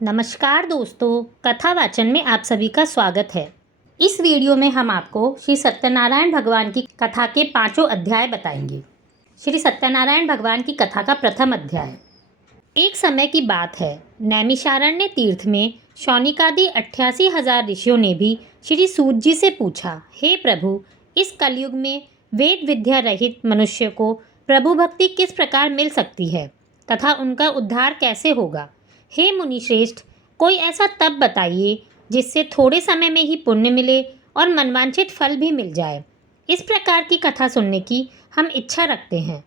नमस्कार दोस्तों, कथा वाचन में आप सभी का स्वागत है। इस वीडियो में हम आपको श्री सत्यनारायण भगवान की कथा के 5 अध्याय बताएंगे। श्री सत्यनारायण भगवान की कथा का प्रथम अध्याय। एक समय की बात है, नैमिषारण्य तीर्थ में शौनिकादि 88,000 ऋषियों ने भी श्री सूत जी से पूछा, हे प्रभु, इस कलयुग में वेद विद्या रहित मनुष्य को प्रभु भक्ति किस प्रकार मिल सकती है तथा उनका उद्धार कैसे होगा। हे मुनिश्रेष्ठ, कोई ऐसा तप बताइए जिससे थोड़े समय में ही पुण्य मिले और मनवांछित फल भी मिल जाए। इस प्रकार की कथा सुनने की हम इच्छा रखते हैं।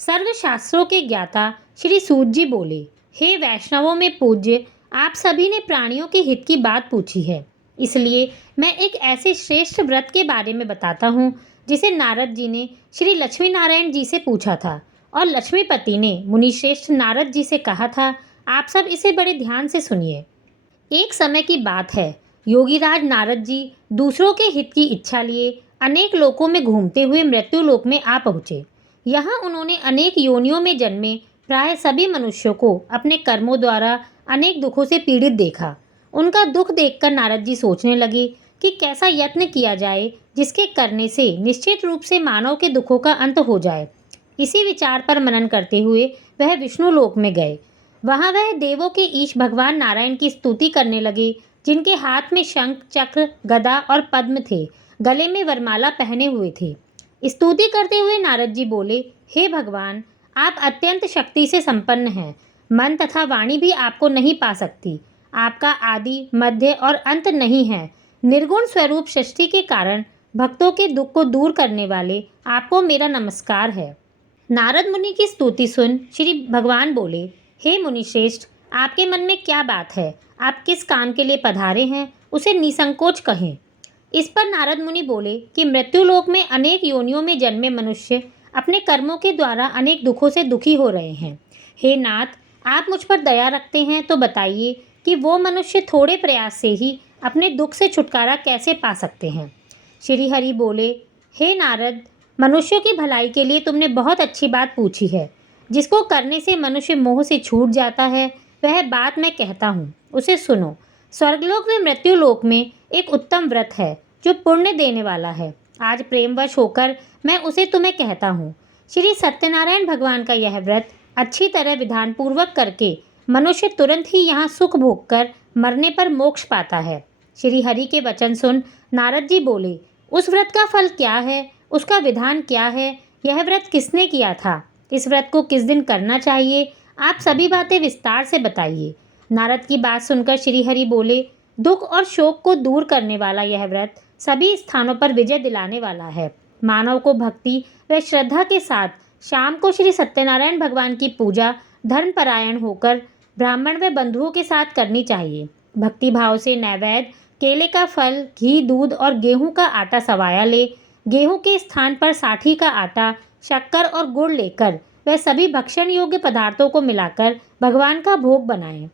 सर्वशास्त्रों के ज्ञाता श्री सूत जी बोले, हे वैष्णवों में पूज्य, आप सभी ने प्राणियों के हित की बात पूछी है, इसलिए मैं एक ऐसे श्रेष्ठ व्रत के बारे में बताता हूँ जिसे नारद जी ने श्री लक्ष्मी नारायण जी से पूछा था और लक्ष्मीपति ने मुनिश्रेष्ठ नारद जी से कहा था, आप सब इसे बड़े ध्यान से सुनिए। एक समय की बात है, योगीराज नारद जी दूसरों के हित की इच्छा लिए अनेक लोकों में घूमते हुए मृत्यु लोक में आ पहुँचे। यहाँ उन्होंने अनेक योनियों में जन्मे प्राय सभी मनुष्यों को अपने कर्मों द्वारा अनेक दुखों से पीड़ित देखा। उनका दुख देखकर नारद जी सोचने लगे कि कैसा यत्न किया जाए जिसके करने से निश्चित रूप से मानव के दुखों का अंत हो जाए। इसी विचार पर मनन करते हुए वह विष्णु लोक में गए। वहाँ वह देवों के ईश भगवान नारायण की स्तुति करने लगे, जिनके हाथ में शंख, चक्र, गदा और पद्म थे, गले में वरमाला पहने हुए थे। स्तुति करते हुए नारद जी बोले, हे भगवान, आप अत्यंत शक्ति से संपन्न हैं। मन तथा वाणी भी आपको नहीं पा सकती। आपका आदि, मध्य और अंत नहीं है। निर्गुण स्वरूप सृष्टि के कारण भक्तों के दुख को दूर करने वाले आपको मेरा नमस्कार है। नारद मुनि की स्तुति सुन श्री भगवान बोले, हे मुनिश्रेष्ठ, आपके मन में क्या बात है? आप किस काम के लिए पधारे हैं, उसे निसंकोच कहें। इस पर नारद मुनि बोले कि मृत्युलोक में अनेक योनियों में जन्मे मनुष्य अपने कर्मों के द्वारा अनेक दुखों से दुखी हो रहे हैं। हे नाथ, आप मुझ पर दया रखते हैं तो बताइए कि वो मनुष्य थोड़े प्रयास से ही अपने दुख से छुटकारा कैसे पा सकते हैं। श्री हरि बोले, हे नारद, मनुष्यों की भलाई के लिए तुमने बहुत अच्छी बात पूछी है। जिसको करने से मनुष्य मोह से छूट जाता है, वह बात मैं कहता हूँ, उसे सुनो। स्वर्गलोक व मृत्युलोक में एक उत्तम व्रत है जो पुण्य देने वाला है। आज प्रेमवश होकर मैं उसे तुम्हें कहता हूँ। श्री सत्यनारायण भगवान का यह व्रत अच्छी तरह विधानपूर्वक करके मनुष्य तुरंत ही यहाँ सुख भोग कर मरने पर मोक्ष पाता है। श्री हरि के वचन सुन नारद जी बोले, उस व्रत का फल क्या है, उसका विधान क्या है, यह व्रत किसने किया था, इस व्रत को किस दिन करना चाहिए, आप सभी बातें विस्तार से बताइए। नारद की बात सुनकर श्री हरि बोले, दुख और शोक को दूर करने वाला यह व्रत सभी स्थानों पर विजय दिलाने वाला है। मानव को भक्ति व श्रद्धा के साथ शाम को श्री सत्यनारायण भगवान की पूजा धर्मपरायण होकर ब्राह्मण व बंधुओं के साथ करनी चाहिए। भक्ति भाव से नैवेद्य, केले का फल, घी, दूध और गेहूं का आटा सवाया ले। गेहूं के स्थान पर साठी का आटा, शक्कर और गुड़ लेकर वह सभी भक्षण योग्य पदार्थों को मिलाकर भगवान का भोग बनाएं।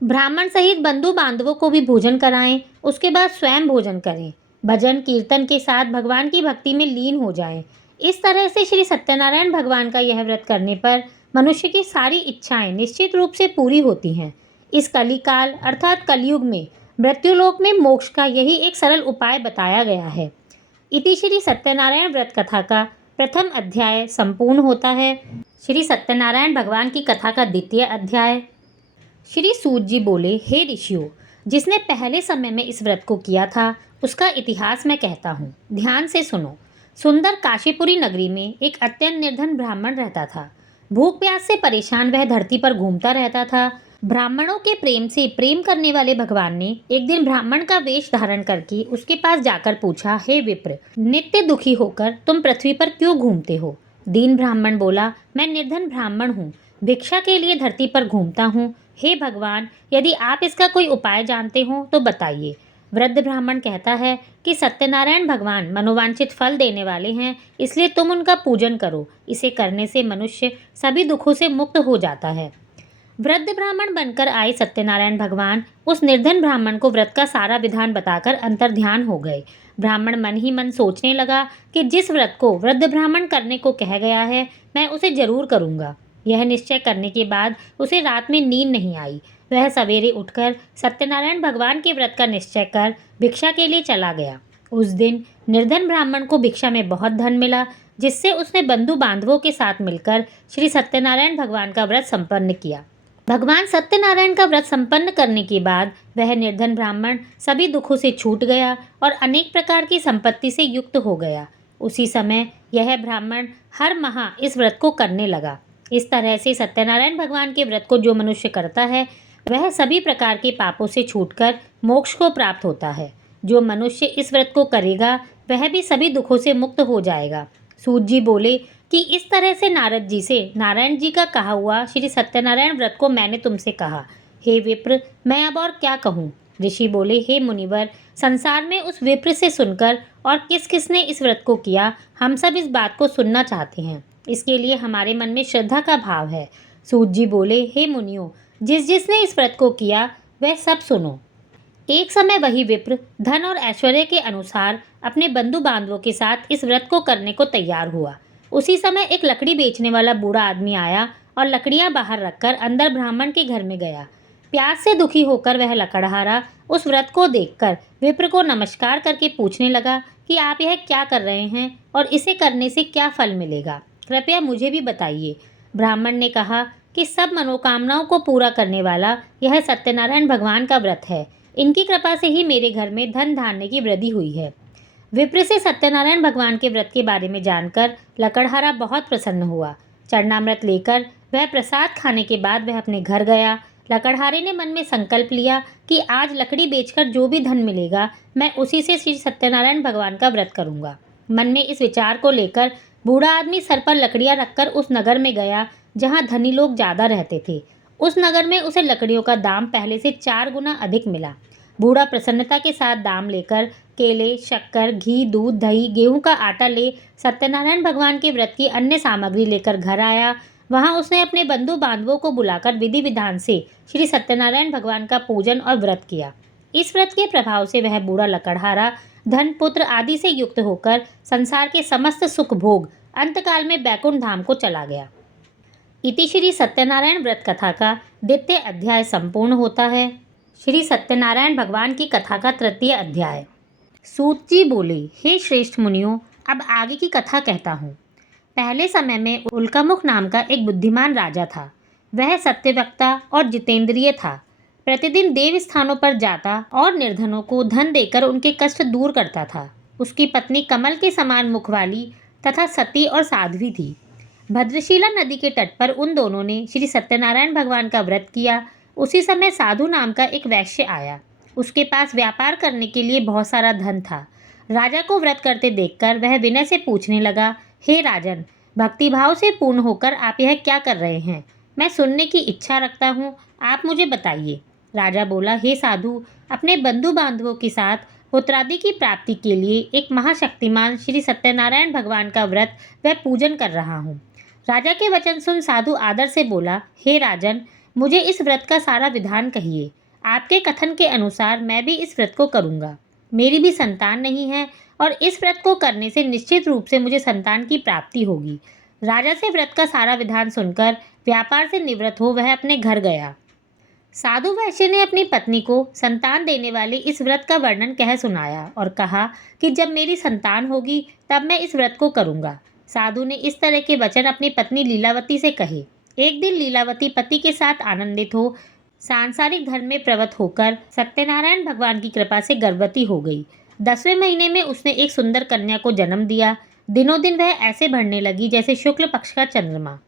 ब्राह्मण सहित बंधु बांधवों को भी भोजन कराएं। उसके बाद स्वयं भोजन करें। भजन कीर्तन के साथ भगवान की भक्ति में लीन हो जाएं। इस तरह से श्री सत्यनारायण भगवान का यह व्रत करने पर मनुष्य की सारी इच्छाएं निश्चित रूप से पूरी होती हैं। इस कलिकाल अर्थात कलयुग में मृत्युलोक में मोक्ष का यही एक सरल उपाय बताया गया है। इति श्री सत्यनारायण व्रत कथा का प्रथम अध्याय संपूर्ण होता है। श्री सत्यनारायण भगवान की कथा का द्वितीय अध्याय। श्री सूत जी बोले, हे ऋषियों, जिसने पहले समय में इस व्रत को किया था उसका इतिहास मैं कहता हूँ, ध्यान से सुनो। सुंदर काशीपुरी नगरी में एक अत्यंत निर्धन ब्राह्मण रहता था। भूख प्यास से परेशान वह धरती पर घूमता रहता था। ब्राह्मणों के प्रेम से प्रेम करने वाले भगवान ने एक दिन ब्राह्मण का वेश धारण करके उसके पास जाकर पूछा, हे विप्र, नित्य दुखी होकर तुम पृथ्वी पर क्यों घूमते हो? दीन ब्राह्मण बोला, मैं निर्धन ब्राह्मण हूँ, भिक्षा के लिए धरती पर घूमता हूँ। हे भगवान, यदि आप इसका कोई उपाय जानते हो तो बताइए। वृद्ध ब्राह्मण कहता है कि सत्यनारायण भगवान मनोवांछित फल देने वाले हैं, इसलिए तुम उनका पूजन करो। इसे करने से मनुष्य सभी दुखों से मुक्त हो जाता है। वृद्ध ब्राह्मण बनकर आए सत्यनारायण भगवान उस निर्धन ब्राह्मण को व्रत का सारा विधान बताकर अंतर्ध्यान हो गए। ब्राह्मण मन ही मन सोचने लगा कि जिस व्रत को वृद्ध ब्राह्मण करने को कह गया है, मैं उसे जरूर करूँगा। यह निश्चय करने के बाद उसे रात में नींद नहीं आई। वह सवेरे उठकर सत्यनारायण भगवान के व्रत का निश्चय कर भिक्षा के लिए चला गया। उस दिन निर्धन ब्राह्मण को भिक्षा में बहुत धन मिला, जिससे उसने बंधु बांधवों के साथ मिलकर श्री सत्यनारायण भगवान का व्रत संपन्न किया। भगवान सत्यनारायण का व्रत संपन्न करने के बाद वह निर्धन ब्राह्मण सभी दुखों से छूट गया और अनेक प्रकार की संपत्ति से युक्त हो गया। उसी समय यह ब्राह्मण हर माह इस व्रत को करने लगा। इस तरह से सत्यनारायण भगवान के व्रत को जो मनुष्य करता है वह सभी प्रकार के पापों से छूटकर मोक्ष को प्राप्त होता है। जो मनुष्य इस व्रत को करेगा वह भी सभी दुखों से मुक्त हो जाएगा। सूत जी बोले कि इस तरह से नारद जी से नारायण जी का कहा हुआ श्री सत्यनारायण व्रत को मैंने तुमसे कहा। हे विप्र, मैं अब और क्या कहूँ। ऋषि बोले, हे मुनिवर, संसार में उस विप्र से सुनकर और किस किसने इस व्रत को किया, हम सब इस बात को सुनना चाहते हैं। इसके लिए हमारे मन में श्रद्धा का भाव है। सूत जी बोले, हे मुनियों, जिसने इस व्रत को किया वह सब सुनो। एक समय वही विप्र धन और ऐश्वर्य के अनुसार अपने बंधु बांधवों के साथ इस व्रत को करने को तैयार हुआ। उसी समय एक लकड़ी बेचने वाला बूढ़ा आदमी आया और लकड़ियां बाहर रखकर अंदर ब्राह्मण के घर में गया। प्यास से दुखी होकर वह लकड़हारा उस व्रत को देखकर विप्र को नमस्कार करके पूछने लगा कि आप यह क्या कर रहे हैं और इसे करने से क्या फल मिलेगा, कृपया मुझे भी बताइए। ब्राह्मण ने कहा कि सब मनोकामनाओं को पूरा करने वाला यह सत्यनारायण भगवान का व्रत है। इनकी कृपा से ही मेरे घर में धन धान्य की वृद्धि हुई है। विप्र से सत्यनारायण भगवान के व्रत के बारे में जानकर लकड़हारा बहुत प्रसन्न हुआ। चरणामृत लेकर वह प्रसाद खाने के बाद वह अपने घर गया। लकड़हारे ने मन में संकल्प लिया कि आज लकड़ी बेचकर जो भी धन मिलेगा मैं उसी से श्री सत्यनारायण भगवान का व्रत करूंगा। मन में इस विचार को लेकर बूढ़ा आदमी सर पर लकड़ियां रखकर उस नगर में गया जहां धनी लोग ज़्यादा रहते थे। उस नगर में उसे लकड़ियों का दाम पहले से 4 गुना अधिक मिला। बूढ़ा प्रसन्नता के साथ दाम लेकर केले, शक्कर, घी, दूध, दही, गेहूं का आटा ले सत्यनारायण भगवान के व्रत की अन्य सामग्री लेकर घर आया। वहां उसने अपने बंधु बांधवों को बुलाकर विधि विधान से श्री सत्यनारायण भगवान का पूजन और व्रत किया। इस व्रत के प्रभाव से वह बूढ़ा लकड़हारा धन, पुत्र आदि से युक्त होकर संसार के समस्त सुख भोग अंतकाल में बैकुंठ धाम को चला गया। इति श्री सत्यनारायण व्रत कथा का द्वितीय अध्याय संपूर्ण होता है। श्री सत्यनारायण भगवान की कथा का तृतीय अध्याय। सूत जी बोले, हे श्रेष्ठ मुनियों, अब आगे की कथा कहता हूँ। पहले समय में उल्कामुख नाम का एक बुद्धिमान राजा था। वह सत्यवक्ता और जितेंद्रिय था। प्रतिदिन देव स्थानों पर जाता और निर्धनों को धन देकर उनके कष्ट दूर करता था। उसकी पत्नी कमल के समान मुख वाली तथा सती और साध्वी थी। भद्रशिला नदी के तट पर उन दोनों ने श्री सत्यनारायण भगवान का व्रत किया। उसी समय साधु नाम का एक वैश्य आया। उसके पास व्यापार करने के लिए बहुत सारा धन था। राजा को व्रत करते देखकर वह विनय से पूछने लगा, हे राजन, भक्तिभाव से पूर्ण होकर आप यह क्या कर रहे हैं? मैं सुनने की इच्छा रखता हूँ, आप मुझे बताइए। राजा बोला, हे साधु, अपने बंधु बांधवों के साथ पुत्रादि की प्राप्ति के लिए एक महाशक्तिमान श्री सत्यनारायण भगवान का व्रत व पूजन कर रहा हूँ। राजा के वचन सुन साधु आदर से बोला, हे राजन, मुझे इस व्रत का सारा विधान कहिए। आपके कथन के अनुसार मैं भी इस व्रत को करूँगा। मेरी भी संतान नहीं है और इस व्रत को करने से निश्चित रूप से मुझे संतान की प्राप्ति होगी। राजा से व्रत का सारा विधान सुनकर व्यापार से निवृत्त हो वह अपने घर गया। साधु वैश्य ने अपनी पत्नी को संतान देने वाले इस व्रत का वर्णन कह सुनाया और कहा कि जब मेरी संतान होगी तब मैं इस व्रत को करूँगा। साधु ने इस तरह के वचन अपनी पत्नी लीलावती से कहे। एक दिन लीलावती पति के साथ आनंदित हो सांसारिक धर्म में प्रवृत्त होकर सत्यनारायण भगवान की कृपा से गर्भवती हो गई। 10वें महीने में उसने एक सुंदर कन्या को जन्म दिया। दिनों दिन वह ऐसे बढ़ने लगी जैसे शुक्ल पक्ष का चंद्रमा।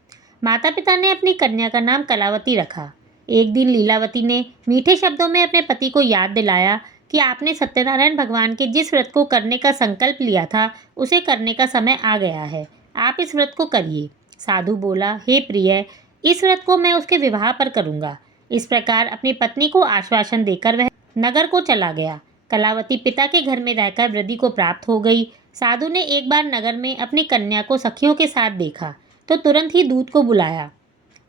माता पिता ने अपनी कन्या का नाम कलावती रखा। एक दिन लीलावती ने मीठे शब्दों में अपने पति को याद दिलाया कि आपने सत्यनारायण भगवान के जिस व्रत को करने का संकल्प लिया था उसे करने का समय आ गया है। आप इस व्रत को करिए। साधु बोला, हे प्रिय, इस व्रत को मैं उसके विवाह पर करूँगा। इस प्रकार अपनी पत्नी को आश्वासन देकर वह नगर को चला गया। कलावती पिता के घर में रहकर वृद्धि को प्राप्त हो गई। साधु ने एक बार नगर में अपनी कन्या को सखियों के साथ देखा तो तुरंत ही दूत को बुलाया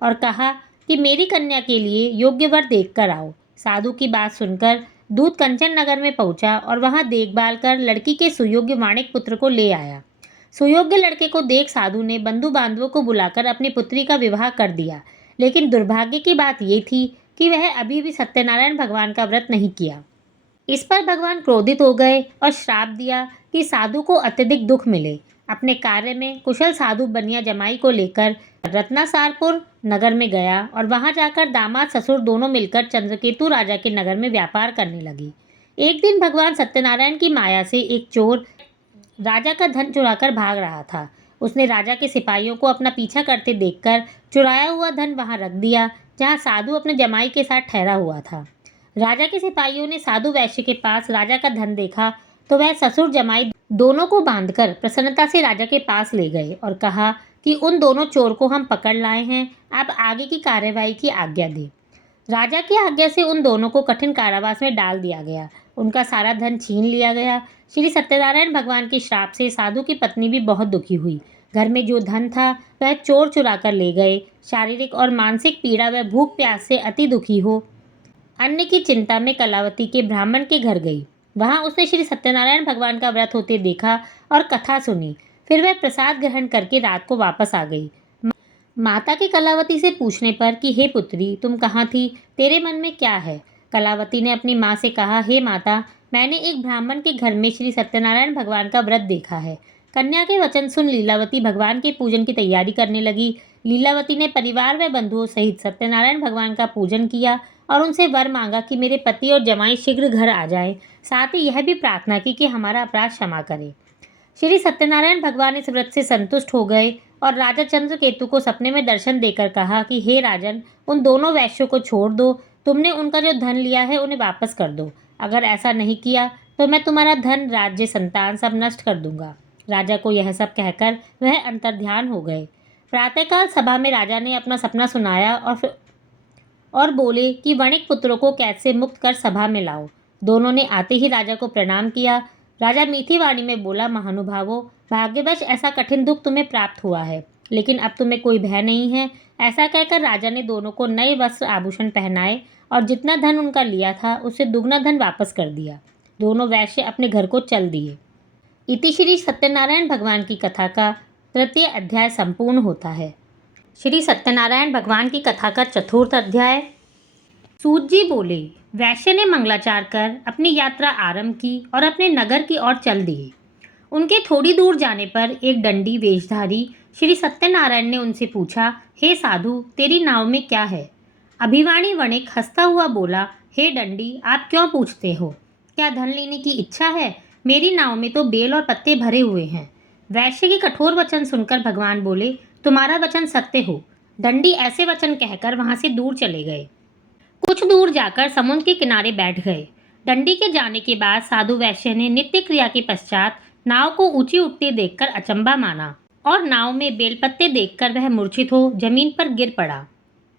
और कहा कि मेरी कन्या के लिए योग्य वर देख कर आओ। साधु की बात सुनकर दूत कंचन नगर में पहुंचा और वहां देखभाल कर लड़की के सुयोग्य वाणिक पुत्र को ले आया। सुयोग्य लड़के को देख साधु ने बंधु बांधवों को बुलाकर अपनी पुत्री का विवाह कर दिया। लेकिन दुर्भाग्य की बात ये थी कि वह अभी भी सत्यनारायण भगवान का व्रत नहीं किया। इस पर भगवान क्रोधित हो गए और श्राप दिया कि साधु को अत्यधिक दुख मिले। अपने कार्य में कुशल साधु बनिया जमाई को लेकर रत्नासारपुर नगर में गया और वहां जाकर दामाद ससुर दोनों मिलकर चंद्रकेतु राजा के नगर में व्यापार करने लगे। एक दिन भगवान सत्यनारायण की माया से एक चोर राजा का धन चुराकर भाग रहा था। उसने राजा के सिपाहियों को अपना पीछा करते देखकर चुराया हुआ धन वहां रख दिया जहां साधु अपने जमाई के साथ ठहरा हुआ था। राजा के सिपाहियों ने साधु वैश्य के पास राजा का धन देखा तो वह ससुर जमाई दोनों को बांधकर प्रसन्नता से राजा के पास ले गए और कहा कि उन दोनों चोर को हम पकड़ लाए हैं, अब आगे की कार्यवाही की आज्ञा दे। राजा की आज्ञा से उन दोनों को कठिन कारावास में डाल दिया गया। उनका सारा धन छीन लिया गया। श्री सत्यनारायण भगवान के श्राप से साधु की पत्नी भी बहुत दुखी हुई। घर में जो धन था वह चोर चुरा कर ले गए। शारीरिक और मानसिक पीड़ा व भूख प्यास से अति दुखी हो अन्न की चिंता में कलावती के ब्राह्मण के घर गई। वहां उसने श्री सत्यनारायण भगवान का व्रत होते देखा और कथा सुनी। फिर वह प्रसाद ग्रहण करके रात को वापस आ गई। माता की कलावती से पूछने पर कि हे पुत्री, तुम कहाँ थी, तेरे मन में क्या है? कलावती ने अपनी माँ से कहा, हे माता, मैंने एक ब्राह्मण के घर में श्री सत्यनारायण भगवान का व्रत देखा है। कन्या के वचन सुन लीलावती भगवान के पूजन की तैयारी करने लगी। लीलावती ने परिवार व बंधुओं सहित सत्यनारायण भगवान का पूजन किया और उनसे वर मांगा कि मेरे पति और जमाई शीघ्र घर आ जाए। साथ ही यह भी प्रार्थना की कि हमारा अपराध क्षमा करें। श्री सत्यनारायण भगवान इस व्रत से संतुष्ट हो गए और राजा चंद्रकेतु को सपने में दर्शन देकर कहा कि हे राजन, उन दोनों वैश्यों को छोड़ दो। तुमने उनका जो धन लिया है उन्हें वापस कर दो। अगर ऐसा नहीं किया तो मैं तुम्हारा धन, राज्य, संतान सब नष्ट कर दूंगा। राजा को यह सब कहकर वह अंतर्ध्यान हो गए। प्रातःकाल सभा में राजा ने अपना सपना सुनाया और बोले कि वणिक पुत्रों को कैद से मुक्त कर सभा में लाओ। दोनों ने आते ही राजा को प्रणाम किया। राजा मीठी वाणी में बोला, महानुभावों, भाग्यवश ऐसा कठिन दुख तुम्हें प्राप्त हुआ है, लेकिन अब तुम्हें कोई भय नहीं है। ऐसा कहकर राजा ने दोनों को नए वस्त्र आभूषण पहनाए और जितना धन उनका लिया था उससे दुगना धन वापस कर दिया। दोनों वैश्य अपने घर को चल दिए। इति श्री सत्यनारायण भगवान की कथा का तृतीय अध्याय संपूर्ण होता है। श्री सत्यनारायण भगवान की कथा का चतुर्थ अध्याय। सूत जी बोले, वैश्य ने मंगलाचार कर अपनी यात्रा आरंभ की और अपने नगर की ओर चल दिए। उनके थोड़ी दूर जाने पर एक दंडी वेशधारी श्री सत्यनारायण ने उनसे पूछा, हे साधु, तेरी नाव में क्या है? अभिवाणी वणिक हंसता हुआ बोला, हे दंडी, आप क्यों पूछते हो? क्या धन लेने की इच्छा है? मेरी नाव में तो बेल और पत्ते भरे हुए हैं। वैश्य के कठोर वचन सुनकर भगवान बोले, तुम्हारा वचन सत्य हो। दंडी ऐसे वचन कहकर वहां से दूर चले गए। कुछ दूर जाकर समुद्र के किनारे बैठ गए। दंडी के जाने के बाद साधु वैश्य ने नित्य क्रिया के पश्चात नाव को ऊंची उठते देखकर अचंबा माना और नाव में बेलपत्ते देखकर वह मूर्छित हो जमीन पर गिर पड़ा।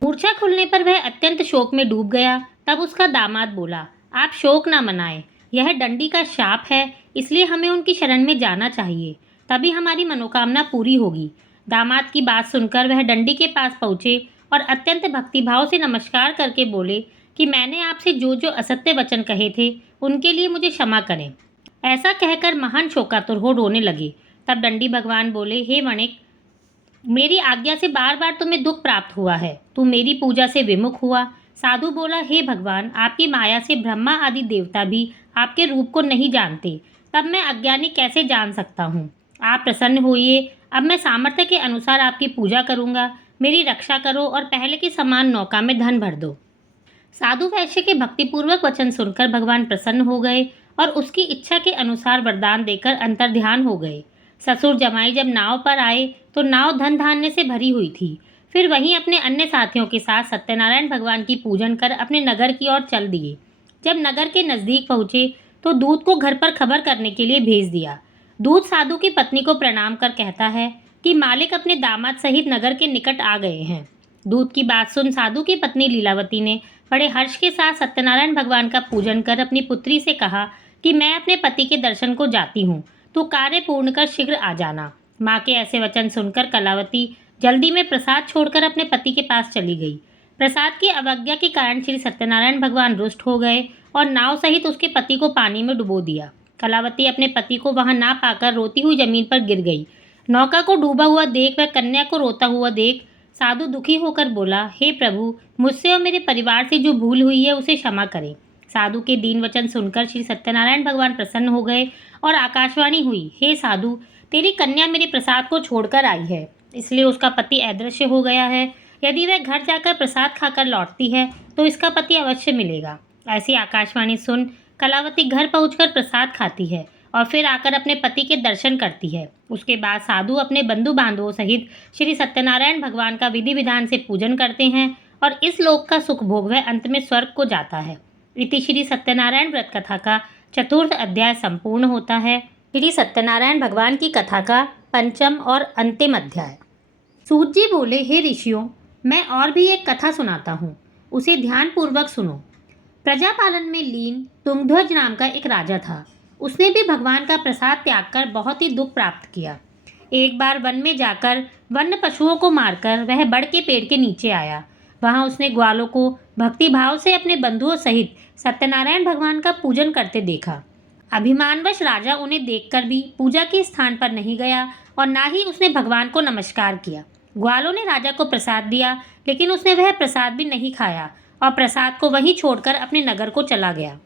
मूर्छा खुलने पर वह अत्यंत शोक में डूब गया। तब उसका दामाद बोला, आप शोक न मनाएं, यह दंडी का शाप है, इसलिए हमें उनकी शरण में जाना चाहिए, तभी हमारी मनोकामना पूरी होगी। दामाद की बात सुनकर वह दंडी के पास पहुंचे और अत्यंत भक्तिभाव से नमस्कार करके बोले कि मैंने आपसे जो जो असत्य वचन कहे थे उनके लिए मुझे क्षमा करें। ऐसा कहकर महान शोकातुर हो रोने लगे। तब दंडी भगवान बोले, हे वणिक, मेरी आज्ञा से बार बार तुम्हें दुख प्राप्त हुआ है, तू मेरी पूजा से विमुख हुआ। साधु बोला, हे भगवान, आपकी माया से ब्रह्मा आदि देवता भी आपके रूप को नहीं जानते, तब मैं अज्ञानी कैसे जान सकता हूँ? आप प्रसन्न होइए, अब मैं सामर्थ्य के अनुसार आपकी पूजा करूँगा। मेरी रक्षा करो और पहले की समान नौका में धन भर दो। साधु वैश्य के भक्तिपूर्वक वचन सुनकर भगवान प्रसन्न हो गए और उसकी इच्छा के अनुसार वरदान देकर अंतर्ध्यान हो गए। ससुर जमाई जब नाव पर आए तो नाव धन धान्य से भरी हुई थी। फिर वहीं अपने अन्य साथियों के साथ सत्यनारायण भगवान की पूजन कर अपने नगर की ओर चल दिए। जब नगर के नज़दीक पहुँचे तो दूत को घर पर खबर करने के लिए भेज दिया। दूत साधु की पत्नी को प्रणाम कर कहता है कि मालिक अपने दामाद सहित नगर के निकट आ गए हैं। दूत की बात सुन साधु की पत्नी लीलावती ने बड़े हर्ष के साथ सत्यनारायण भगवान का पूजन कर अपनी पुत्री से कहा कि मैं अपने पति के दर्शन को जाती हूँ, तो कार्य पूर्ण कर शीघ्र आ जाना। माँ के ऐसे वचन सुनकर कलावती जल्दी में प्रसाद छोड़कर अपने पति के पास चली गई। प्रसाद की अवज्ञा के कारण श्री सत्यनारायण भगवान रुष्ट हो गए और नाव सहित उसके पति को पानी में डुबो दिया। कलावती अपने पति को वहां ना पाकर रोती हुई जमीन पर गिर गई। नौका को डूबा हुआ देख वह कन्या को रोता हुआ देख साधु दुखी होकर बोला, हे प्रभु, मुझसे और मेरे परिवार से जो भूल हुई है उसे क्षमा करें। साधु के दीन वचन सुनकर श्री सत्यनारायण भगवान प्रसन्न हो गए और आकाशवाणी हुई, हे साधु, तेरी कन्या मेरे प्रसाद को छोड़कर आई है, इसलिए उसका पति अदृश्य हो गया है। यदि वह घर जाकर प्रसाद खाकर लौटती है तो इसका पति अवश्य मिलेगा। ऐसी आकाशवाणी सुन कलावती घर पहुंचकर प्रसाद खाती है और फिर आकर अपने पति के दर्शन करती है। उसके बाद साधु अपने बंधु बांधवों सहित श्री सत्यनारायण भगवान का विधि विधान से पूजन करते हैं और इस लोक का सुख भोग वह अंत में स्वर्ग को जाता है। इति श्री सत्यनारायण व्रत कथा का चतुर्थ अध्याय संपूर्ण होता है। श्री सत्यनारायण भगवान की कथा का पंचम और अंतिम अध्याय। सूत जी बोले, हे ऋषियों, मैं और भी एक कथा सुनाता हूँ, उसे ध्यानपूर्वक सुनो। प्रजापालन में लीन तुंगध्वज नाम का एक राजा था। उसने भी भगवान का प्रसाद त्याग कर बहुत ही दुख प्राप्त किया। एक बार वन में जाकर वन्य पशुओं को मारकर वह बड़ के पेड़ के नीचे आया। वहाँ उसने ग्वालों को भक्ति भाव से अपने बंधुओं सहित सत्यनारायण भगवान का पूजन करते देखा। अभिमानवश राजा उन्हें देखकर भी पूजा के स्थान पर नहीं गया और ना ही उसने भगवान को नमस्कार किया। ग्वालों ने राजा को प्रसाद दिया, लेकिन उसने वह प्रसाद भी नहीं खाया और प्रसाद को वहीं छोड़कर अपने नगर को चला गया।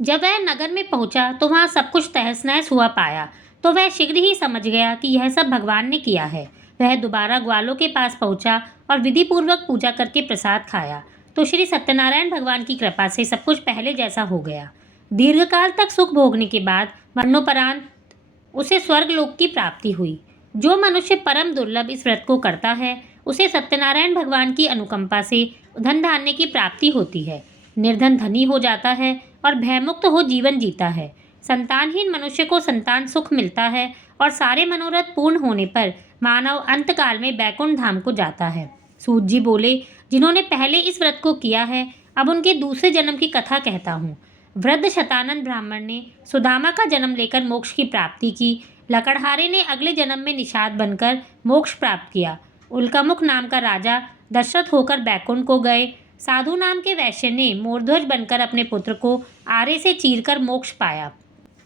जब वह नगर में पहुंचा तो वहाँ सब कुछ तहस नहस हुआ पाया, तो वह शीघ्र ही समझ गया कि यह सब भगवान ने किया है। वह दोबारा ग्वालों के पास पहुंचा और विधि पूर्वक पूजा करके प्रसाद खाया, तो श्री सत्यनारायण भगवान की कृपा से सब कुछ पहले जैसा हो गया। दीर्घकाल तक सुख भोगने के बाद मरणोपरांत उसे स्वर्गलोक की प्राप्ति हुई। जो मनुष्य परम दुर्लभ इस व्रत को करता है, उसे सत्यनारायण भगवान की अनुकंपा से धन धान्य की प्राप्ति होती है। निर्धन धनी हो जाता है और भयमुक्त हो जीवन जीता है। संतानहीन मनुष्य को संतान सुख मिलता है और सारे मनोरथ पूर्ण होने पर मानव अंतकाल में बैकुंठ धाम को जाता है। सूत जी बोले, जिन्होंने पहले इस व्रत को किया है, अब उनके दूसरे जन्म की कथा कहता हूँ। वृद्ध शतानंद ब्राह्मण ने सुदामा का जन्म लेकर मोक्ष की प्राप्ति की। लकड़हारे ने अगले जन्म में निषाद बनकर मोक्ष प्राप्त किया। उल्कामुख नाम का राजा दशरथ होकर बैकुंठ को गए। साधु नाम के वैश्य ने मोरध्वज बनकर अपने पुत्र को आरे से चीरकर मोक्ष पाया।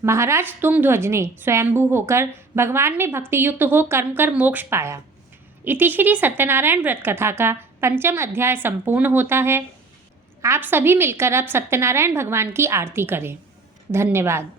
महाराज तुंगध्वज ने स्वयंभू होकर भगवान में भक्ति युक्त हो कर्म कर मोक्ष पाया। इति श्री सत्यनारायण व्रत कथा का पंचम अध्याय संपूर्ण होता है। आप सभी मिलकर अब सत्यनारायण भगवान की आरती करें। धन्यवाद।